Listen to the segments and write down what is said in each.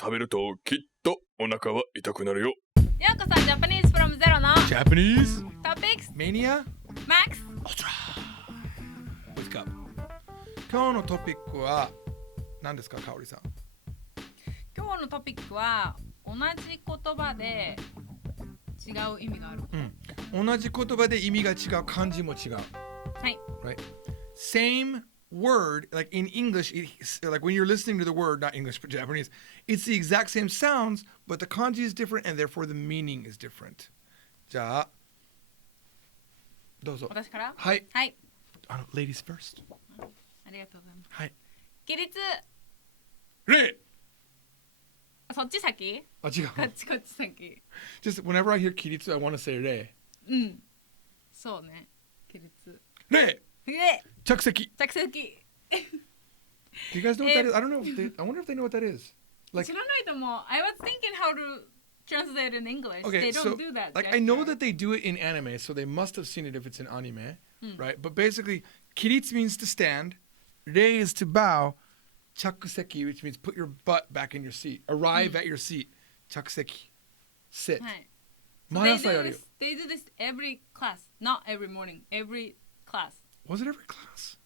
食べるときっとお腹は痛くなるよ。ようこそジャパニーズ from Zero の Japanese Topics Mania Max。 Ultra Wake up。今日のトピックは何ですか、かおりさん。今日のトピックは同じ言葉で違う意味がある。同じ言葉で意味が違う、漢字も違う。はい。Right? Same word, like in English, like when you're listening to the word, not English but Japanese, it's the exact same sounds, but the kanji is different and therefore the meaning is different. じゃあ、どうぞ。私からはい。はい。Ladies first. ありがとうございます。はい。起立。例。そっち先？あ、違う。こっち先。Just whenever I hear 起立, I want to say 例。そうね。起立。例。着席。着席。Do you guys know what that is? I don't know if they, I wonder if they know what that is. Like, 知らないと思う。I was thinking how to translate in English. Okay, They so don't do that. like I know that they do it in anime, so they must have seen it if it's in anime, right? But basically, kiritsu means to stand, rei is to bow, chakuseki, which means put your butt back in your seat, arrive at your seat, chakuseki, sit. はい。毎朝やるよ。They do this every class, not every morning, every class. Was it every class?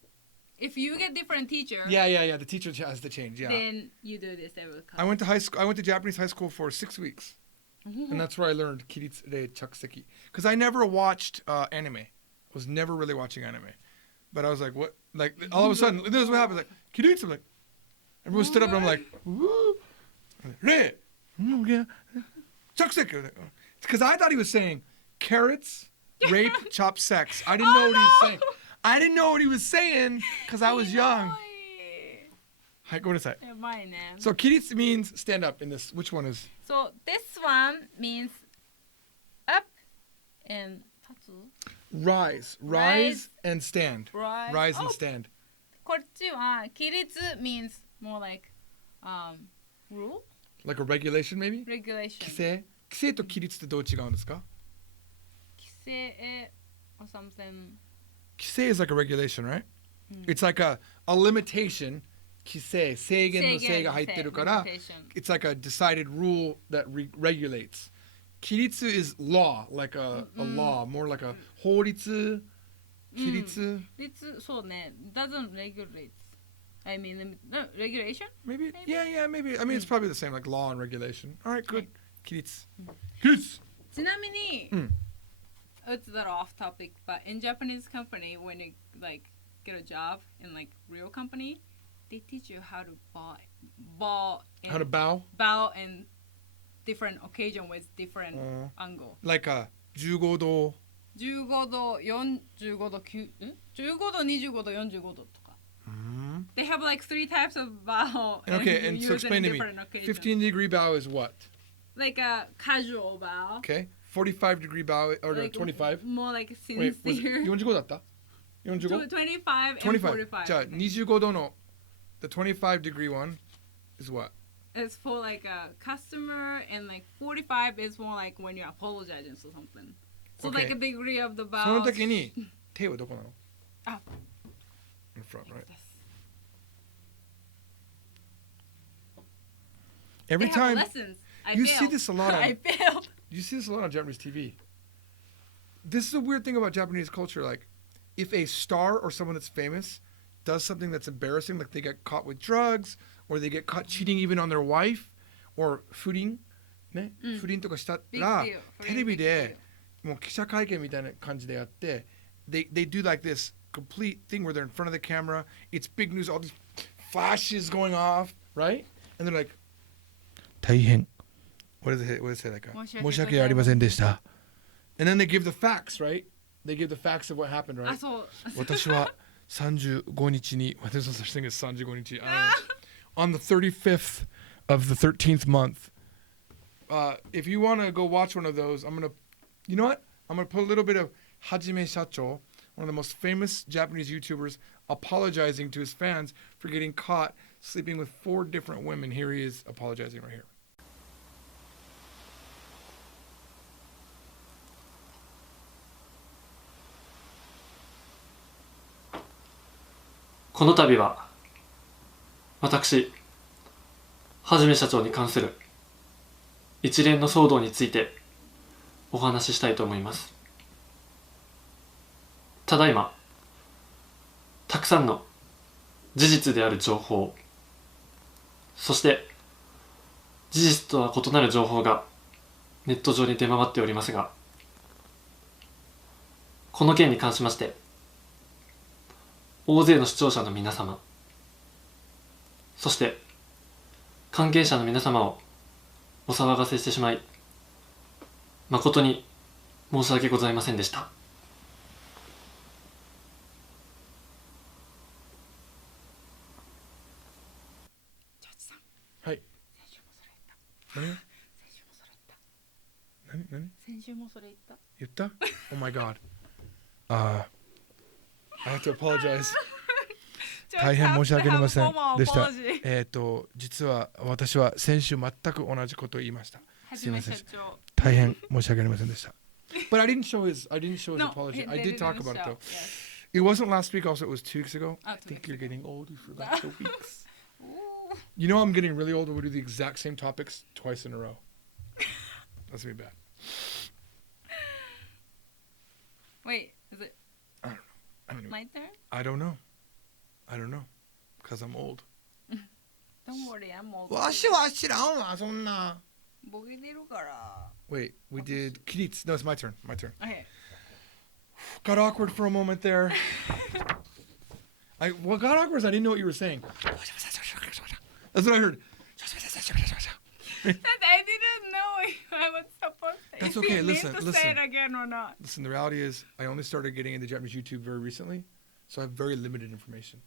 If you get different teacher, Yeah. The teacher has to change. Yeah. then you do this every class. I went to high school. I went to Japanese high school for 6 weeks, and that's where I learned kiritsu rei chakuseki. Because I never watched anime. I was never really watching anime, but I was like, what? Like all of a sudden, this is what happened. Like kiritsu, like everyone stood up, and I'm like, woo, rei, chakuseki. Because I thought he was saying carrots, rape, chop, sex. I didn't know what he was saying. I didn't know what he was saying because I was young. はい、ごめんなさい。やばいね。 So kiritsu means stand up in this. Which one is? So this one means up and 立つ Rise and stand. Rise and Oh. stand. こっちは起立 means more like rule? Like a regulation maybe? Regulation. 規制と規律ってどう違うんですか？規制 or something. 規制 is like a regulation, right? It's like a limitation. 規制、制限の制が入ってるから it's like a decided rule that regulates. 規律 is law, like a law, more like a 法律、規律。そうね。Doesn't regulate. I mean, regulation? Maybe. Yeah, maybe. I mean, it's probably the same, like law and regulation. All right, good. 規律。ちなみに、it's a little off topic, but in Japanese company, when you like get a job in like real company, they teach you how to bow in different occasion with different angle. Like a 15度。15度、45度、15度、25度、45度とか。They have like 3 types of bow. Okay, and so explain to me. 15-degree bow is what? Like a casual bow. Okay. 45-degree bow or like 25? More like Wait, sincere. 45だった 45? 25 and 45. じゃあ25度の the 25-degree one is what? It's for like a customer, and like 45 is more like when you're apologizing or something. So Okay. like a degree of the bow. その時に手はどこなの？あ In front, right? Yes. Every They have time lessons. I you failed. see this a lot on I failed. you see this a lot on Japanese TV. This is a weird thing about Japanese culture. Like, if a star or someone that's famous does something that's embarrassing, like they get caught with drugs, or they get caught cheating even on their wife, or 不倫ね、不倫とかしたら、テレビでもう記者会見みたいな感じでやって、they do like this complete thing where they're in front of the camera. It's big news, all these flashes going off, right? And they're like, 大変。What does it say? Like, 申し訳ありませんでした。And then they give the facts, right? They give the facts of what happened, right? 私は35日に there's no such thing as 35日 on the 35th of the 13th month. If you want to go watch one of those, you know what? I'm going to put a little bit of Hajime Shacho, one of the most famous Japanese YouTubers, apologizing to his fans for getting caught sleeping with 4 different women. Here he is apologizing right here. この度は私はじめ社長に関する一連の騒動についてお話ししたいと思います。ただいまたくさんの事実である情報、そして事実とは異なる情報がネット上に出回っておりますが、この件に関しまして大勢の視聴者の皆様、そして関係者の皆様をお騒がせしてしまい誠に申し訳ございませんでした。はい。先週もそれ言った Oh my god. I have to apologize. 大変申し訳ありませんでした。実は私は先週全く同じことを言いました。すいません。大変申し訳ありませんでした。But I didn't show his apology. I did talk about it though. It wasn't last week also, it was 2 weeks ago. I think you're getting old, you forgot the weeks. You know I'm getting really old when we do the exact same topics twice in a row. That's gonna be bad. Wait, is it I don't know. my turn? I don't know. Because I'm old. Don't worry, I'm old. わしは知らんわ、そんな。ボケてるから。Wait, we did Kiritz. No, it's my turn. Okay. Got awkward for a moment there. What got awkward is I didn't know what you were saying. That's what I heard. I didn't know if I was supposed to. That's if okay. you Listen, need to listen. say it again or not. Listen, the reality is I only started getting into Japanese YouTube very recently, so I have very limited information.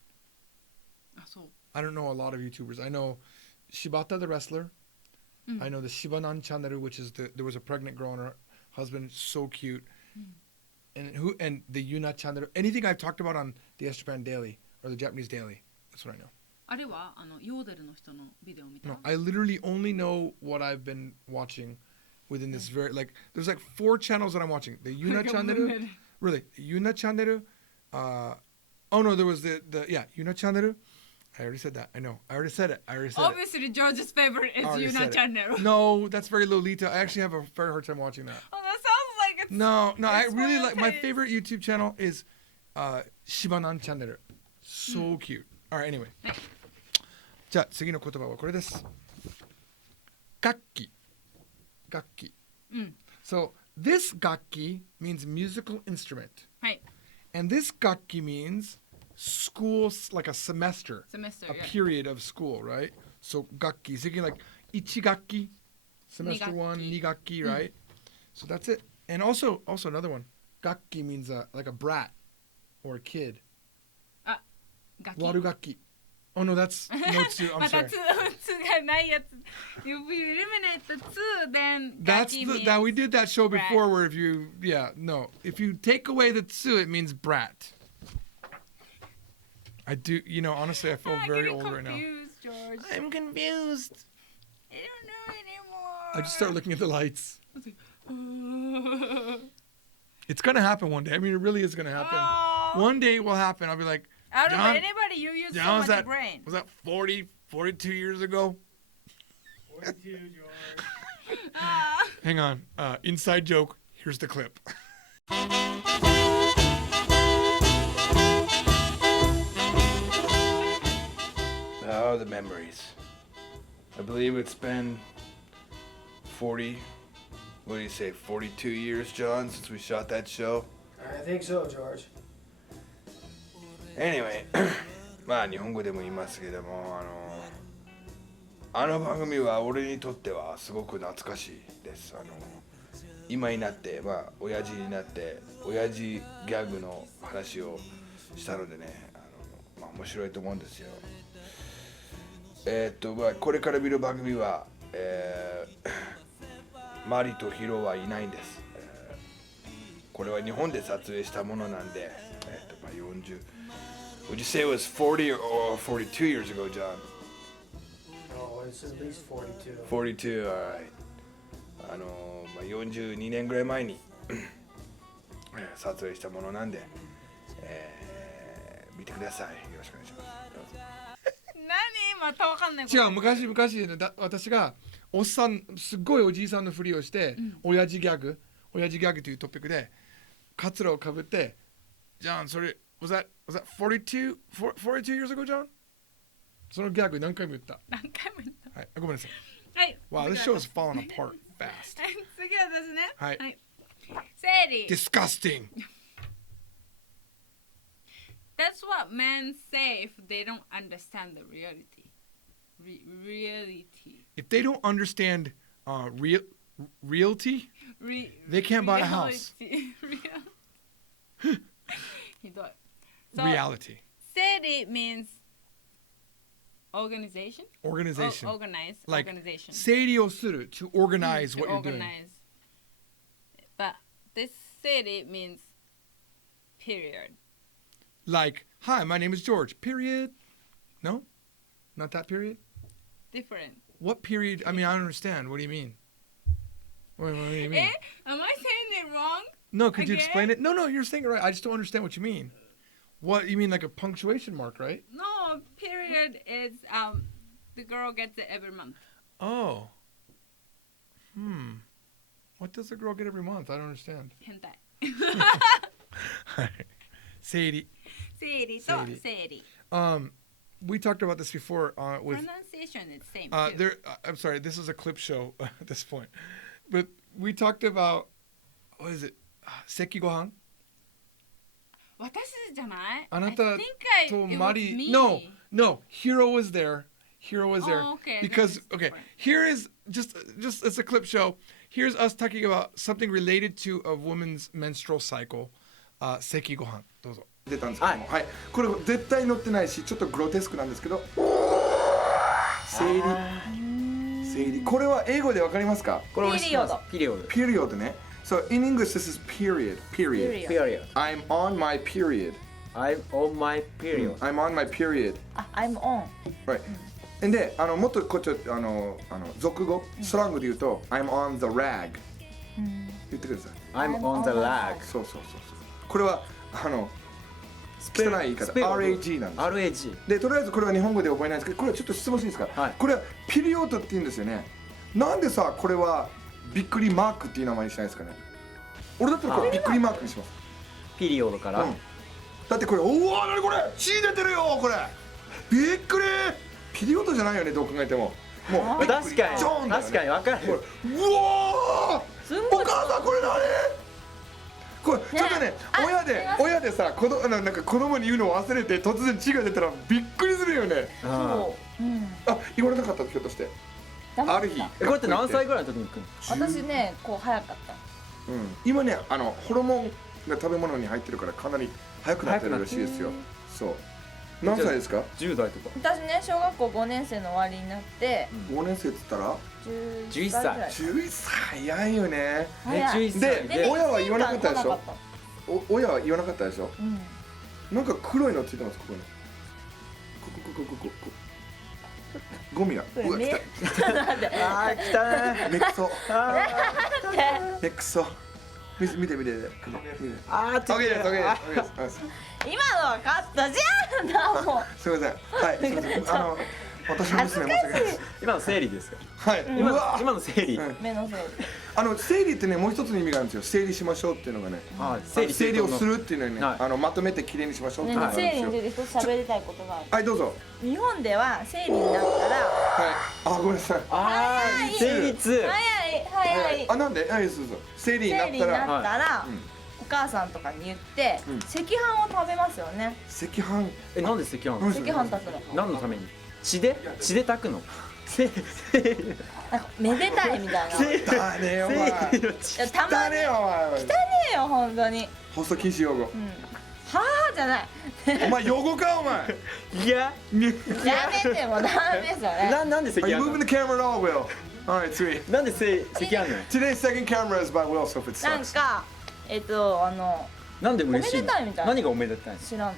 あ、そう。I don't know a lot of YouTubers. I know Shibata the wrestler. I know the Shibanan channel, which is there was a pregnant girl and her husband, so cute. And the Yuna channel. Anything I've talked about on the S Japan Daily or the Japanese Daily. That's what I know. あれはヨーデルの人のビデオ見た。 No, I literally only know what I've been watching within this very there's like 4 channels that I'm watching. The Yuna channel. Really, Yuna channel. Oh no, there was the Yuna channel. I already said that. I know. I already said it. Obviously, George's favorite is Yuna channel. No, that's very Lolita. I actually have a very hard time watching that. Oh, that sounds like it's. No, I really like my favorite YouTube channel is Shibanan channel. So cute. All right, anyway. じゃあ次の言葉はこれです。楽器。So this 楽器 means musical instrument. はい。 And this 楽器 means school, like a semester, a period of school, right? So 楽器, thinking like 1学期, semester 1, 2学期, right? So that's it. And also another one. 楽器 means like a brat or a kid. あ、楽器。悪楽器. Oh no, that's no 2. I'm sorry. 2がないやつ。If you eliminate the 2, then That's that we did that show brat. before where if you take away the 2, it means brat. I do, honestly, I feel very old right now. George. I'm confused. I don't know anymore. I just start looking at the lights. It's gonna happen one day. I mean, it really is gonna happen. One day it will happen. I'll be like, out of anybody, you use so much brain. Was that 42 years ago? 42, George. Hang on. Inside joke. Here's the clip. Oh, the memories. I believe it's been 40, what do you say, 42 years, John, since we shot that show? I think so, George. Anyway, まあ日本語でも言いますけども、あの番組は俺にとってはすごく懐かしいです。今になって、親父になって親父ギャグの話をしたのでね、面白いと思うんですよ。これから見る番組は、マリとヒロはいないんです。これは日本で撮影したものなんで、40 Would you say it was 40 or 42 years ago, John? No, it's at least 42. 42, alright. 42年ぐらい前に撮影したものなんで、見てください。よろしくお願いします。何またわかんないこと違う昔ね私がおっさんすっごいおじいさんのふりをして、親父ギャグというトピックでカツラをかぶってジョンそれ was that 42 years ago John そのギャグ何回も言った。何回も言った。はい、ごめんなさい。はい。Wow, this show is falling apart fast. はい、次はですね。はい。生理。Disgusting. That's what men say if they don't understand the reality. Reality. If they don't understand realty, they can't buy a house. ひどい。Reality. 生理 means organization? Organization. Organize. Like, organization. 整理をする to organize what you're doing. Organize. But this 生理 means period. Like, hi, my name is George. Period. No? Not that period? Different. What period? I mean, I don't understand. What do you mean? What do you mean? Am I saying it wrong? No, could you Again? explain it? No, you're saying it right. I just don't understand what you mean. What, you mean like a punctuation mark, right? No, period is the girl gets it every month. Oh. What does the girl get every month? I don't understand. 変態。はい。生理。生理と生理。We talked about this before with Pronunciation is same too. there I'm sorry, this is a clip show at this point. But we talked about what is it? 赤ご飯私じゃない？あなた I thinkと it マ was リ me. No, Hero was there. Oh, okay. Because Then it's okay, different. here is just it's a clip show. Here's us talking about something related to a woman's menstrual cycle. 赤ご飯どうぞ。出たんですけども、はい、これ絶対載ってないしちょっとグロテスクなんですけど生理これは英語でわかりますか？これ俺知ってます。ピリオド。 Period ね。So in English this is period. Period. I'm on my period. I'm on my period. I'm on my period. I'm on. Right. でもっとこっち俗語スラングで言うと I'm on the rag 言ってください。 I'm on the lag. そうこれは汚い言い方 RAG なんです。 RAG でとりあえずこれは日本語で覚えないんですけどこれはちょっと質問していいですか、はい、これはピリオドって言うんですよね。なんでさこれはびっくりマークっていう名前にしないですかね。俺だったらこれびっくりマークにします。ピリオドから、だってこれおわ何これ血出てるよこれびっくりピリオドじゃないよねどう考えても。もう確かにジョーンだよね。確かに分かる。うわーお母さんこれ何これちょっとね親でさなんか子供に言うのを忘れて突然血が出たらびっくりするよね。あ言われなかったひょっとしてある日これって何歳ぐらいの時に行くの？私ねこう早かった。今ねホルモンが食べ物に入ってるからかなり早くなってるらしいですよ。そう何歳ですか？10代とか。私ね小学校5年生の終わりになって5年生っつったら11歳。11歳早いよね。11歳で親は言わなかったでしょ。親は言わなかったでしょ。なんか黒いのついてますここに。こゴミが。うわ来た。あー来たね。めっそ。めっそ。見て。あーちょっと。今のは勝ったじゃんだもん。すみません。はい。すみません。私の娘申し訳ないです。今の生理ですか？はい。今の生理。目のせい。生理ってねもう一つの意味があるんですよ。整理しましょうっていうのがね。整理をするっていうのにねまとめてきれいにしましょうっていうのがあるんですよ。生理について一つ喋りたいことがある。はいどうぞ。日本では生理になったら。はい。あごめんなさい。生理痛。早い。あなんで？はいそうそう。生理になったら。お母さんとかに言って赤飯を食べますよね。赤飯なんで赤飯？赤飯炊くの。何のために？血で炊くの？なんかめでたいみたいな。だねお前。たまに汚ねえよ本当に。放送禁止用語。はあじゃない。お前用語かお前。いや。やめてもダメそれ。なんで赤飯？ Are you moving the camera at all, Will? All right, sweet. なんで赤飯あんの？ Today's second camera is by Will, so if it なん sucks. かなんで嬉しいの？おめでたいみたいな。何がおめでたいの？知らん。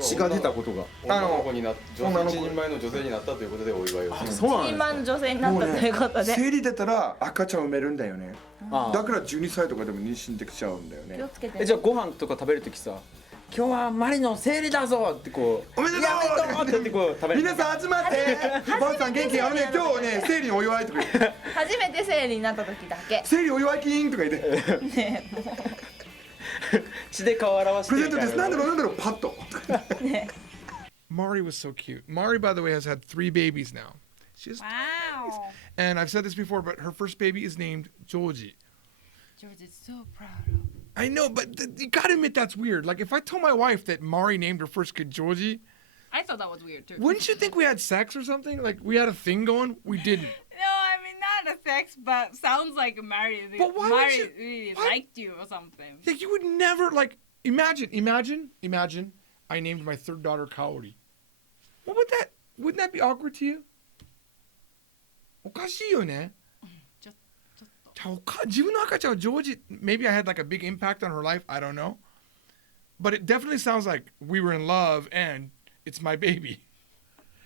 血が出たことが。女の子になっ一人前の女性になったということでお祝いをする。そうなんですか。一人前の女性になったということで。生理出たら赤ちゃん産めるんだよね。だから12歳とかでも妊娠できちゃうんだよね。気をつけて。じゃあご飯とか食べるときさ、今日はマリの生理だぞってこうおめでとういやおめでとうって言ってこう食べる皆さん集まってボンさん元気今日ね生理のお祝いとか言って初めて生理になった時だけ生理お祝い金とか言ってねも血で顔表してプレゼントですなんだろうなんだろうパッとうね Mari was so cute. Mari, by the way, has had 3 babies now. She's Wow. and I've said this before, but her first baby is named Joji. George is so proud of. I know, but you gotta admit that's weird. Like if I told my wife that Mari named her first kid Joji, I thought that was weird too. wouldn't you think we had sex or something? Like we had a thing going? We didn't. No, I mean not a sex, but sounds like Mary. But why would Mary you- really why- liked you or something. Like you would never like imagine. I named my 3rd daughter Kaori. What would that? Wouldn't that be awkward to you? おかしいよね。ちょっと。自分の赤ちゃんはジョージ maybe I had like a big impact on her life. I don't know. But it definitely sounds like we were in love and it's my baby.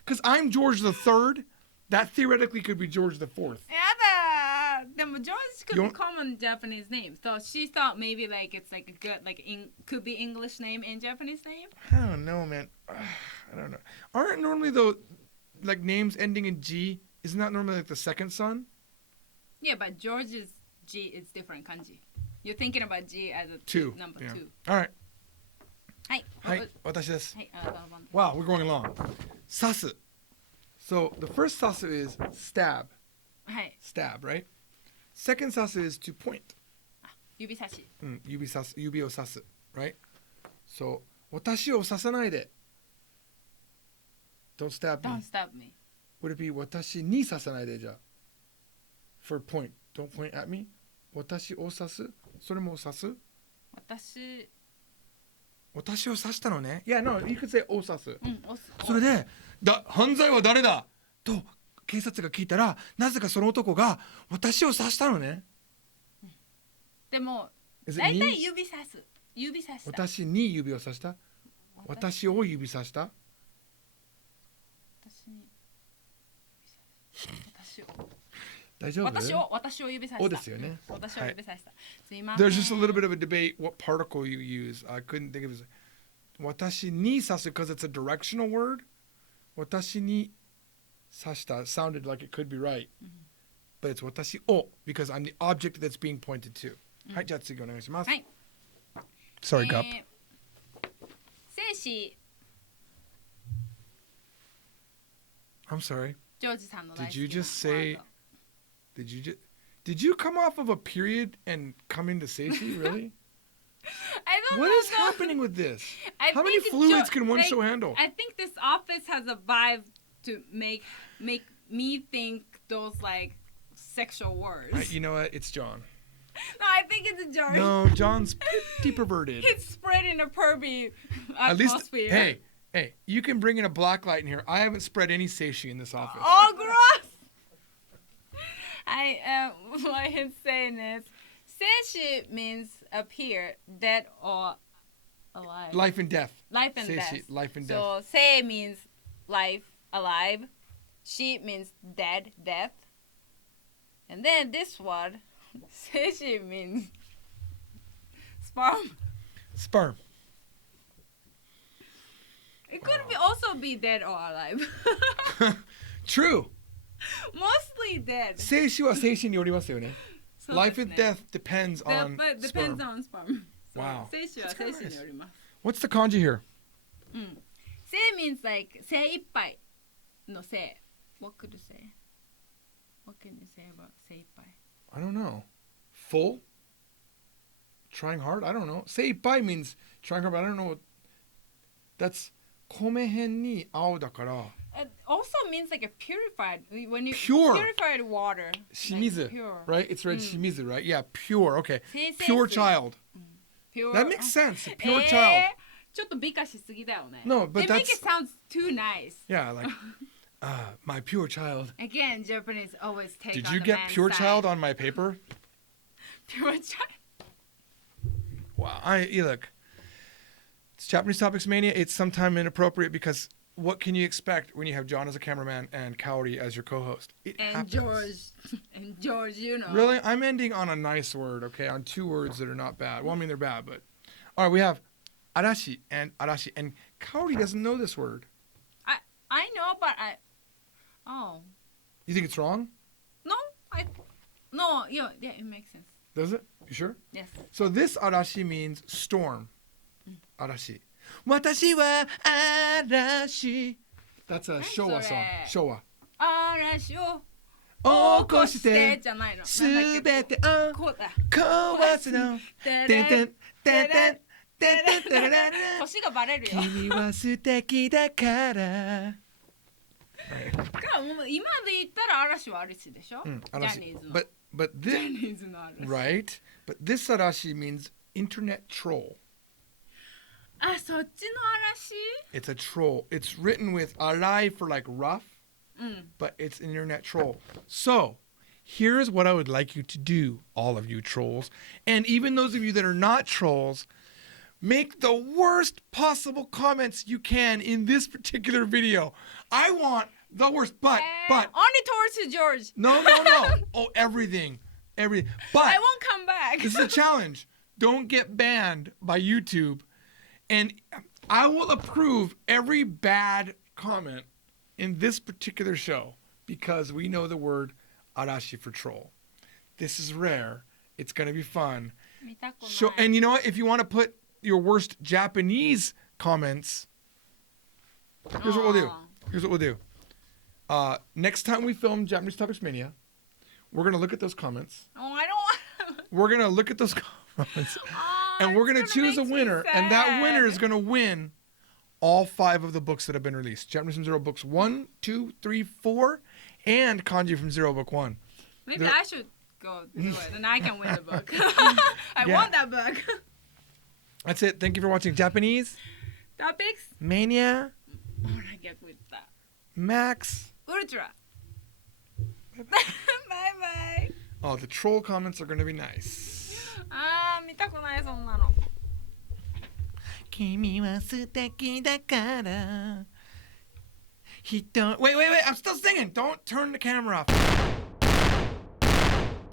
Because I'm George the 3rd. That theoretically could be George the 4th. やだー。でも George could You- be common Japanese name. So she thought maybe like it's like a good like could be English name and Japanese name. I don't know, man. I don't know. Aren't normally though like names ending in G? Isn't that normally like the second son? Yeah, but George's G is different kanji. You're thinking about G as a 2. number Yeah. 2. All right. はい。はい、私です。はい、あなたの番。 Wow, we're going along. Sasu. So the first sasu is stab. はい。 Stab, right? Second sasu is to point. 指差し。指を刺す, right? So, 私を刺さないで. Don't stab me. Don't stab me. Would it be 私に刺さないでじゃあ For point. Don't point at me. 私を刺すそれも刺す私、私を刺したのね Yeah, no, you could say を刺すうん、押す。それで犯罪は誰だと警察が聞いたらなぜかその男が私を刺したのねでも、 Is it 大体 me? 指さす。指さした。私に指を刺した私を指さした私に。私を。大丈夫私を指さした。おですよね私を指さした。すいません。 There's just a little bit of a debate what particle you use. I couldn't think of it. 私に刺す because it's a directional word. 私に刺した sounded like it could be right. But it's 私を because I'm the object that's being pointed to. はい、じゃあ次お願いします。はい。 Sorry, Gup. 生死、 I'm sorry. ジョージさんの大好 Did き you な just say ワード Did you come off of a period and come into Seishi? Really? I don't What know. is happening with this? I How many think fluids Jo- can one like, show handle? I think this office has a vibe to make me think those like sexual words. You know what? It's John. No, I think it's a George. No, John's pretty perverted. It's spreading a pervy At least, atmosphere. hey, you can bring in a black light in here. I haven't spread any seishi in this office. Oh, gross! What he's saying is, seishi means appear, dead or alive. Life and death. Life and Seishi, death. life and death. So, sei means life, alive. Shi means dead, death. And then this word, seishi means sperm. Sperm. It could also be dead or alive. True. Mostly dead. Seishi wa seishi ni yorimasu yo ne. そう Life です and ね death depends on But sperm. depends on sperm. So, Wow. 精子は That's kinda 精子によります。 What's the kanji here? うん。精 means like 精一杯の精。What could you say? What can you say about 精一杯? I don't know. Full? Trying hard? I don't know. Seipai means trying hard, but I don't know what. That's 米辺に青だから It also means like a purified when you Pure. purified water. shimizu, Like pure. right? It's read shimizu, right? Yeah, pure. Okay. 精製 Pure 水 child. Pure. That makes sense. A pure えー child. ちょっと美化しすぎだよね。 No, but They make that's- it sound too nice. Yeah, like my pure child. Again, Japanese always take Did on you the get man's pure side. child on my paper? Pure child. Wow. Look. It's Japanese Topics Mania. It's sometime inappropriate because what can you expect when you have John as a cameraman and Kaori as your co-host? It And happens. George, you know. Really? I'm ending on a nice word, okay? On 2 words that are not bad. Well, I mean, they're bad, but. All right, we have arashi and arashi. And Kaori doesn't know this word. I know, but oh You think it's wrong? no, yeah, it makes sense. Does it? You sure? Yes. So this arashi means storm. Arashi. Watashi wa arashi. That's a Showa song. Showa. 嵐を起起こしてじゃないの。すべてをこうだ。壊すの。ててんてんてんてんれてんてんてんてん。年がバレるよ。君は素敵だから。がもう今で言ったら嵐は嵐でしょ。ジャニーズの。But ジャ this ニーズの嵐。 right? But this arashi means internet troll. あ、そっちの嵐？ It's a troll. It's written with arai for like rough, but it's an internet troll. So, here's what I would like you to do, all of you trolls, and even those of you that are not trolls, make the worst possible comments you can in this particular video. I want the worst, but Only towards you, George. no. Oh, everything. But I won't come back. this is a challenge. Don't get banned by YouTube. And I will approve every bad comment in this particular show because we know the word arashi for troll. This is rare. It's going to be fun. 見たくない。 And you know what? If you want to put your worst Japanese comments, here's what we'll do. Here's what we'll do. Next time we film Japanese Topics Mania, we're going to look at those comments. Oh, I don't want. We're going to look at those comments. And we're going to choose a winner, and that winner is going to win all 5 of the books that have been released. Japanese from Zero books 1, 2, 3, 4, and Kanji from Zero book 1. Maybe I should go do it, and I can win the book. I Yeah. want that book. That's it. Thank you for watching Japanese Topics? Mania ほら、逆言った。 Max. ウルトラ。バイバイ。 Oh, the troll comments are going to be nice. あー、見たくない、そんなの。君は素敵だからWait, I'm still singing. Don't turn the camera off.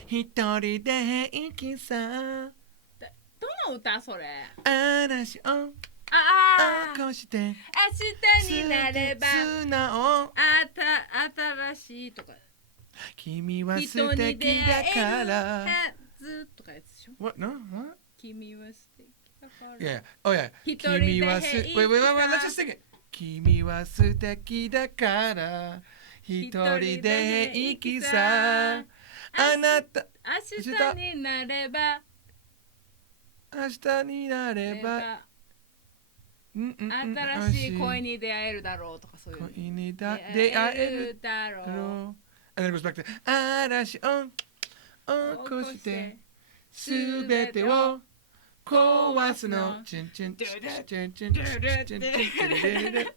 一人で生きさどの歌それ？嵐をあ起こして明日になれば素直新しいとか君は人素に出敵だ会えるからはずとかやつでしょ What? No? What? 君は素敵だから Yeah. Oh yeah. 一人で君は平 Wait, 気 let's just sing it. 君は素敵だから一人で生きさあなた明日になれば明日になれば新しい恋に出会えるだろうとかそういう恋に出会出え会えるるだろう And then it goes back to 嵐を起こしてすべてを壊すのチンチンチンチンチンチンチンチンチンチンチンチン